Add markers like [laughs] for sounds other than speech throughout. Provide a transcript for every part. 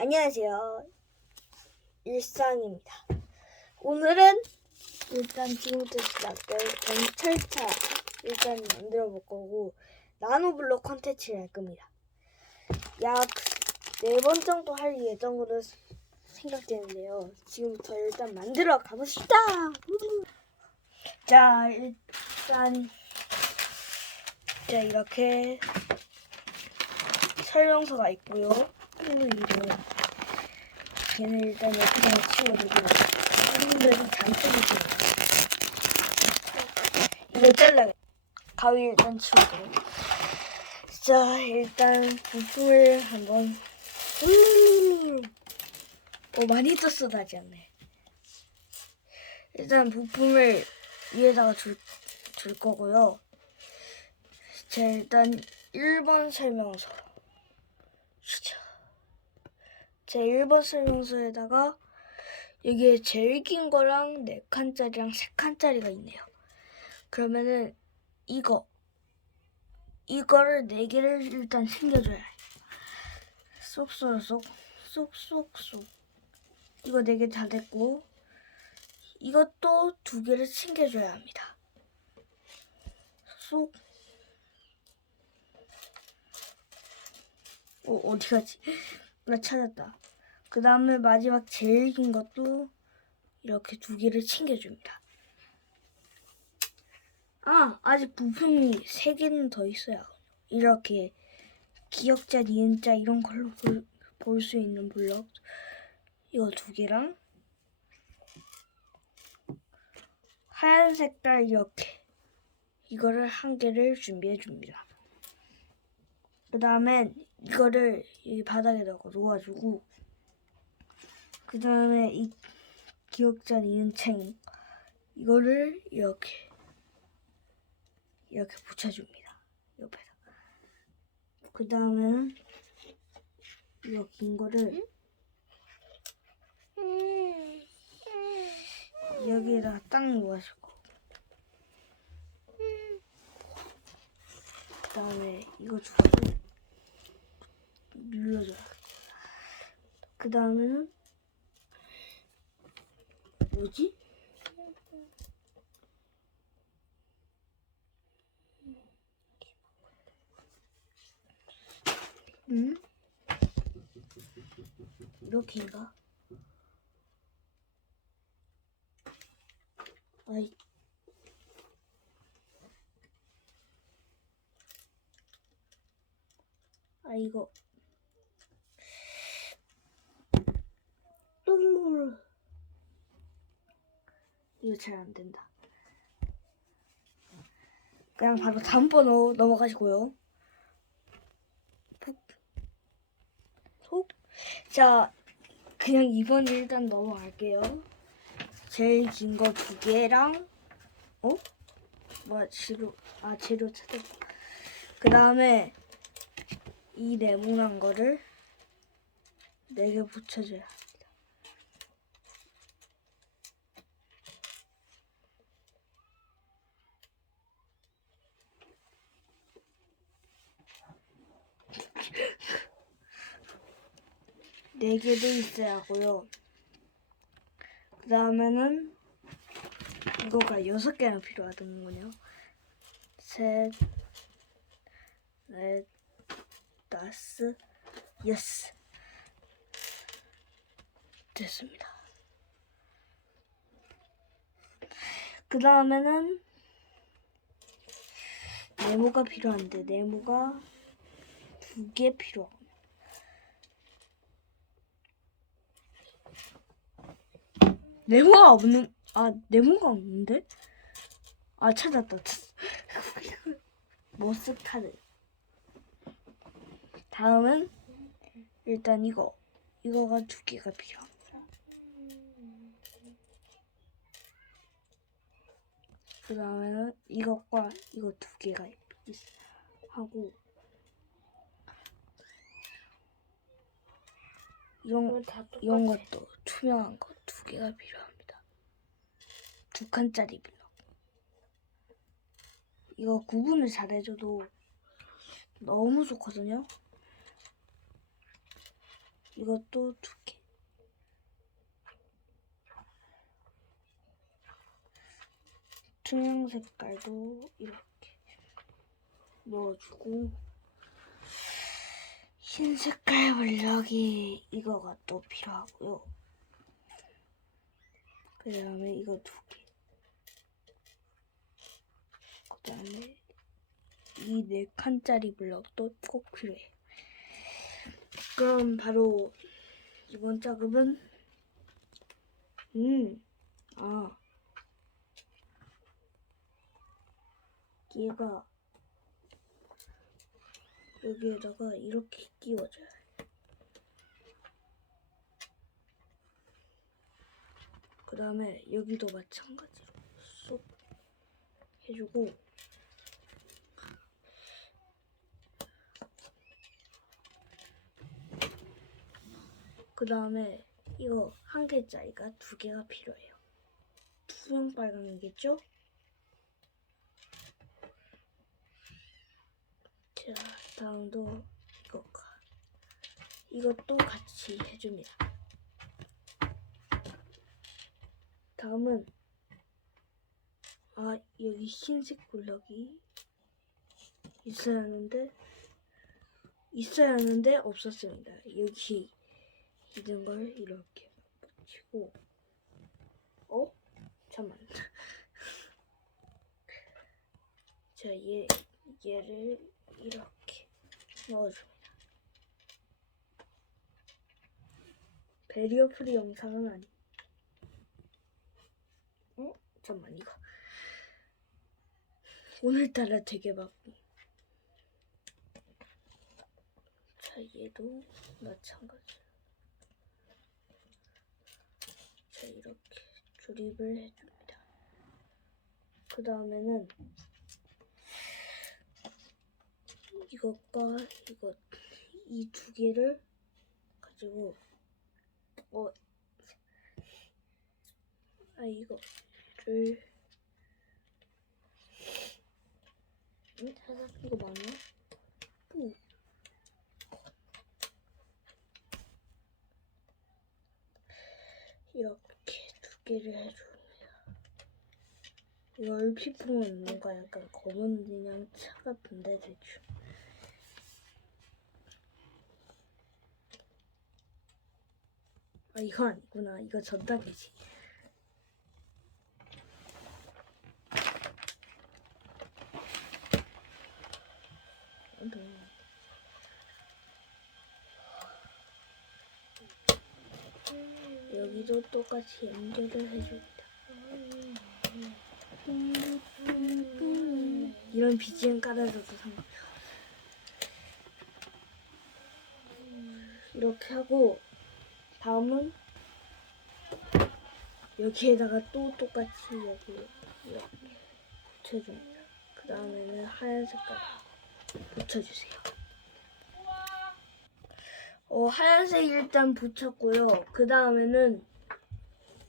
안녕하세요. 일상입니다. 오늘은 일단 지금부터 시작될 경찰차 일단 만들어 볼 거고 나노블록 컨텐츠를 할 겁니다. 약 네 번 정도 할 예정으로 생각되는데요. 지금부터 일단 만들어 가봅시다. 자, 일단 자 이렇게 설명서가 있고요. 그리고 이거 걔는 일단 옆에다 치워두고 사람들이 잔뜩 있어요. 이거 잘라 가위 일단 치워두고 자 일단 부품을 한번 오 많이 또 쏟아지 않네. 일단 부품을 위에다가 줄, 줄 거고요. 자 일단 1번 설명서 수저 제 1번 설명서에다가 여기에 제일 긴 거랑 4칸짜리랑 3칸짜리가 있네요. 그러면은 이거 이거를 4개를 일단 챙겨줘야 해요. 쏙쏙쏙 쏙쏙쏙 이거 4개 다 됐고 이것도 두 개를 챙겨줘야 합니다. 쏙 어, 어디 가지? 나 찾았다. 그 다음에 마지막 제일 긴 것도 이렇게 두 개를 챙겨줍니다. 아, 아직 부품이 세 개는 더 있어요. 이렇게 기역자, 니은자 이런 걸로 볼 수 있는 블럭 이거 두 개랑 하얀 색깔 이렇게 이거를 한 개를 준비해 줍니다. 그 다음엔 이거를 여기 바닥에다가 놓아주고 그 다음에 이 기억자 니은챙 이거를 이렇게 이렇게 붙여줍니다. 옆에다. 그 다음에는 이거 긴 거를 여기에다가 딱 놓아주고 그 다음에 이거 주고 눌러줘요. 그 다음에는 뭐지? 응? 이렇게인가? 아이 아 이거 이거 잘 안 된다. 그냥 바로 다음 번호 넘어가시고요. 푹. 톡. 자, 그냥 이번 일단 넘어갈게요. 제일 긴 거 두 개랑 어? 뭐야 재료 아 재료 찾았다. 그 다음에 이 네모난 거를 네 개 붙여줘요. 4개도 있어야 하고요. 그 다음에는 이거가 6개나 필요하던군요. 셋, 넷, 다섯, 여섯. 됐습니다. 그 다음에는 네모가 필요한데 네모가 두 개 필요하고 네모가 없는 아 네모가 없는데? 아 찾았다. [laughs] 머스 카드. 다음은 일단 이거 이거가 두 개가 필요합니다. 그 다음에는 이것과 이거 두 개가 있, 하고 이런. 이런 것도 투명한 거 두 개가 필요합니다. 두 칸짜리 블럭. 이거 구분을 잘해줘도 너무 좋거든요. 이것도 두 개. 투명 색깔도 이렇게 넣어주고 흰 색깔 블럭이 이거가 또 필요하고요. 그 다음에 이거 두 개. 그 다음에 이 네 칸짜리 블럭도 꼭 필요해요. 그럼 바로 이번 작업은 음, 아, 얘가 여기에다가 이렇게 끼워줘요. 그 다음에 여기도 마찬가지로 쏙 해주고 그 다음에 이거 한 개짜리가 두 개가 필요해요. 투명 빨강이겠죠? 자, 다음도 이거가 이것도 같이 해줍니다. 다음은 아 여기 흰색 블럭이 있어야 하는데 있어야 하는데 없었습니다. 여기 있는 걸 이렇게 붙이고 어? 잠만. [laughs] 자, 얘 얘를 이렇게 넣어줍니다. 베리어 프리 영상은 아니. 어? 잠만 이거. 오늘따라 되게 바쁘. 자, 얘도 마찬가지. 자, 이렇게 조립을 해줍니다. 그 다음에는 이것과 이것 이 두 개를 가지고 어, 아 이거 를 응? 이거 맞나? 오. 이렇게 두 개를 해줍니다. 보면 뭔가 약간 검은 그냥 차 같은데 대충. 아 이거 아니구나. 이거 전단이지. 네. 여기도 똑같이 연결을 해줍니다. 이런 BGM 깔아줘도 상관없어. 이렇게 하고 다음은 여기에다가 또 똑같이 여기 이렇게 붙여줍니다. 그 다음에는 하얀 색깔 붙여주세요. 어, 하얀색 일단 붙였고요. 그 다음에는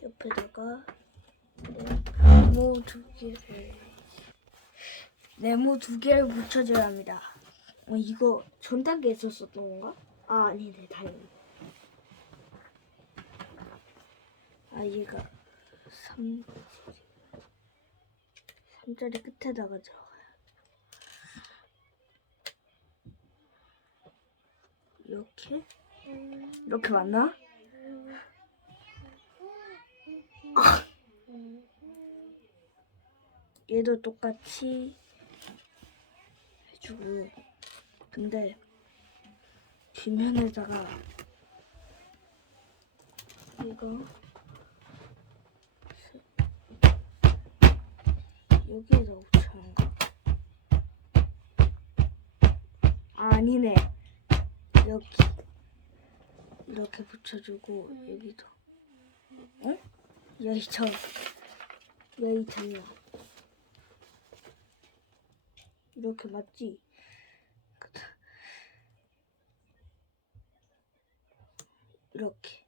옆에다가 네모 두 개를 네모 두 개를 붙여줘야 합니다. 어, 이거 전 단계에 있었었던 건가? 아 아니네 다행히. 아 얘가 3 3짜리 끝에다가 들어가요. 이렇게? 이렇게 맞나? [laughs] 얘도 똑같이 해주고. 근데 뒷면에다가 이거 여기에다 붙여는 거? 아, 아니네 여기 이렇게 붙여주고 여기도 어? 여기 저 여기 저요 이렇게 맞지? 이렇게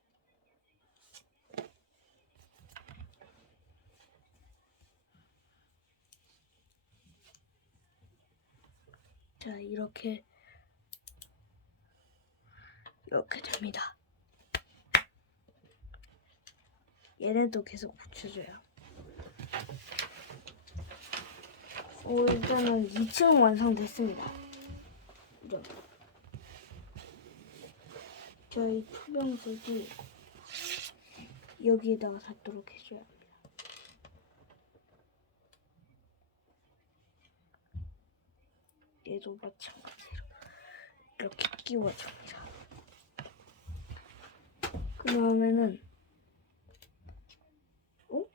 자 이렇게 이렇게 됩니다. 얘네도 계속 붙여줘요. 오, 일단은 2층 완성됐습니다. 이런. 저희 투명석이 여기에다가 닿도록 해줘야 합니다. 얘도 마찬가지로 이렇게 끼워줘. 그 다음에는 어?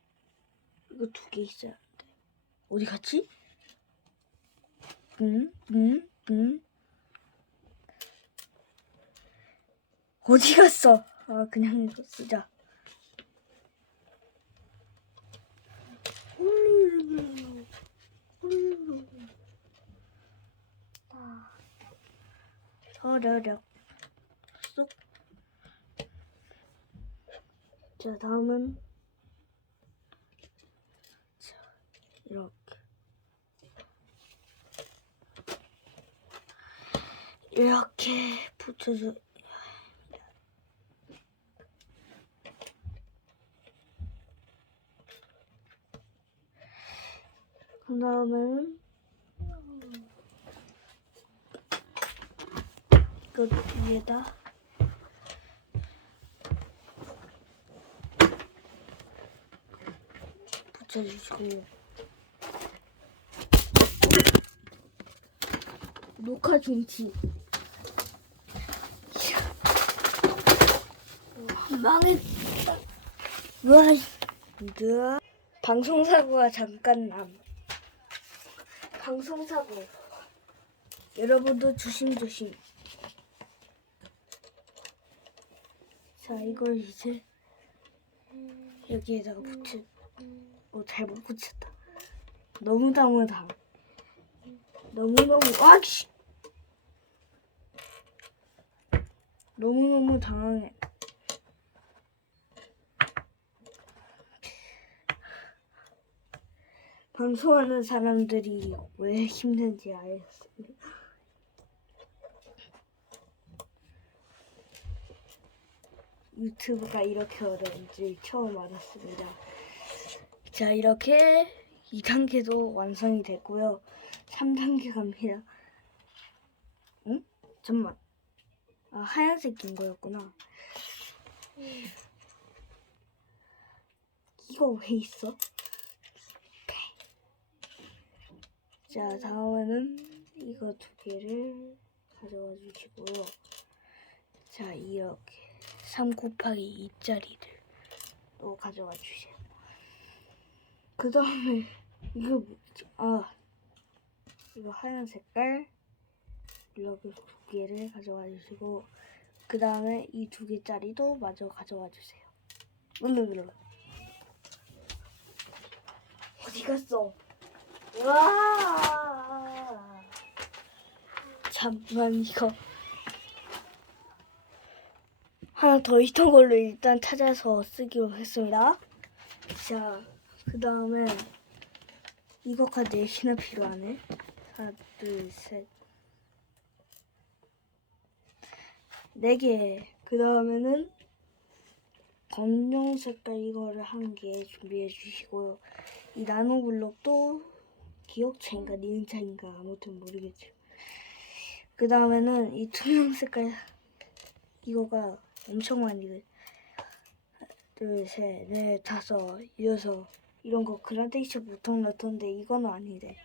이거 두 개 있어야 돼. 어디 갔지? 응? 응? 응? 어디 갔어? 아 그냥 이거 쓰자. 훌루루루. 아, 쏙. 자 다음은 자 이렇게 이렇게 붙여줘. 그 다음에는 이거 위에다 붙여주시고. 녹화 중지. 망했다. 와 방송사고가 잠깐 남. 방송사고. 여러분도 조심조심. 자 이걸 이제 여기에다가 붙여 어 잘못 붙였다 너무 당황다 너무너무 아씨 너무너무 당황해 방송하는 사람들이 왜 힘든지 알겠습니다. 유튜브가 이렇게 어려운 줄 처음 알았습니다. 자, 이렇게 2단계도 완성이 됐고요. 3단계 갑니다. 응? 잠만. 아, 하얀색인 거였구나. 이거 왜 있어? 자, 다음에는 이거 두 개를 가져와 주시고요. 자, 이렇게 3 곱하기 2짜리를 또 가져와 주세요. 그 다음에 [laughs] 이거 뭐지? 아, 이거 하얀 색깔 이렇게 두 개를 가져와 주시고 그 다음에 이 두 개짜리도 마저 가져와 주세요. 눌러 눌러. 어디 갔어? 와 잠만 이거 하나 더 있던 걸로 일단 찾아서 쓰기로 했습니다. 자, 그 다음에 이거가 넷이나 필요하네. 하나, 둘, 셋. 네 개. 그 다음에는 검정 색깔 이거를 한 개 준비해 주시고요. 이 나노 블록도 기억차인가 니은차인가 아무튼 모르겠죠. 그 다음에는 이 투명 색깔 이거가 엄청 많이 돼. 하나, 둘, 셋, 넷, 다섯, 여섯 이런 거 그라데이션 보통 넣던데 이거는 아니래.